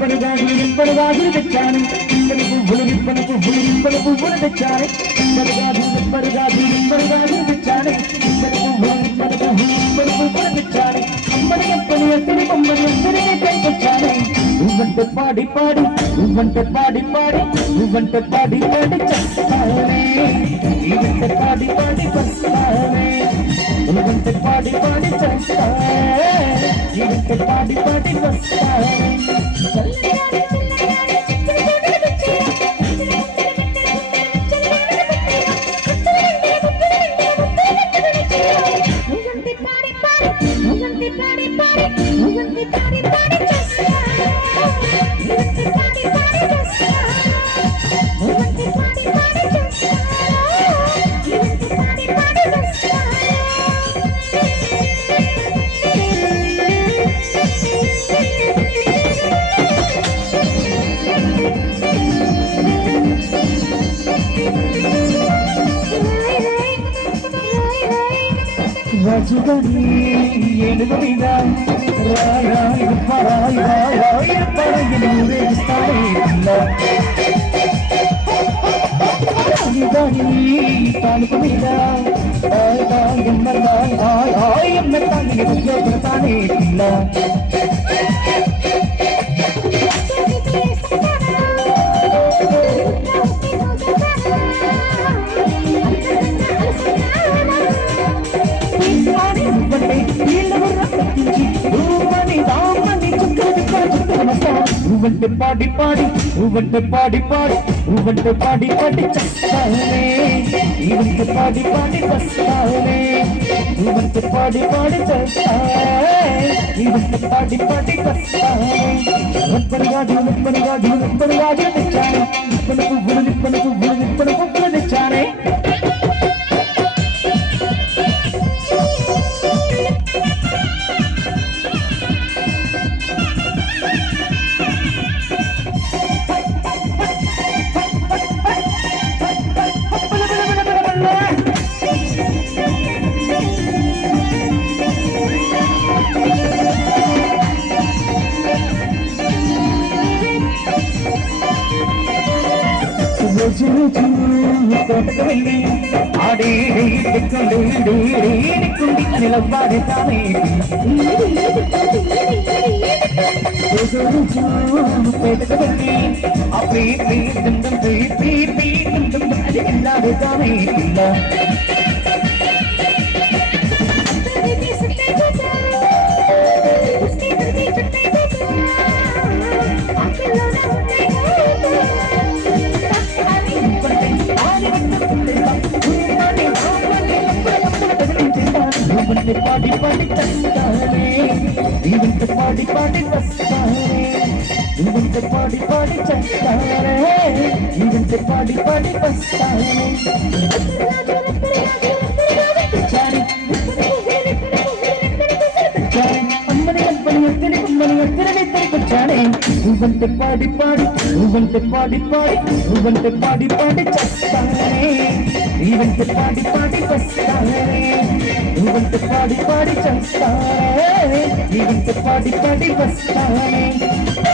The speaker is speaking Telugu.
గాజులు తెచ్చాను పువ్వులు తెచ్చాను గాజులు తెచ్చాను పువ్వులు తెచ్చాను అమ్మని ఎప్పని ఎక్కడి కొమ్మని ఎక్కడి తెచ్చాను నువ్వంటే పాడి పాడి నువ్వంటే పాడి పాడి నువ్వంటే పాడి పాడి చేస్తానే నువ్వంటే పాడి పాడి వస్తానే నువ్వంటే పాడి పాడి చేస్తానే నువ్వంటే పాడి పాడి వస్తానే రాజుగాని ఏనుగు మీద రాయి పడగిన ఊరేగిస్తాడే రాజుగాని తానుకు మీద ఎమ్మెల్తాని ఉద్యోగతానే పిల్ల నువ్వంటే పాడి పాడి నువ్వంటే పాడి పాడి నువ్వంటే పాడి పాడి చేస్తానే నువ్వంటే పాడి పాడి వస్తానే నువ్వంటే పాడి పాడి చేస్తానే నువ్వంటే పాడి పాడి వస్తానే నిప్పని గాజులు తెచ్చాను నిప్పని పువ్వులు తెచ్చానే తోటకు వెళ్ళి ఆడేకుండి అని లవ్వాడే తానే పేటకు వెళ్ళి ఆ ప్రీ అది వెళ్ళాడే తానే పాడి పాడి చేస్తానే నువ్వంటే పాడి పాడి వస్తానే నువ్వంటే పాడి పాడి చేస్తానే నువ్వంటే పాడి పాడి వస్తానే అమ్మని అప్పని ఎక్కడి కొమ్మని ఎక్కడి తెచ్చానే నువ్వంటే పాడి పాడి నువ్వంటే పాడి పాడి నువ్వంటే పాడి పాడి చేస్తానే నువ్వంటే పాడి పాడి వస్తానే నువ్వంటే పాడి పాడి చేస్తానే నువ్వంటే పాడి పాడి వస్తానే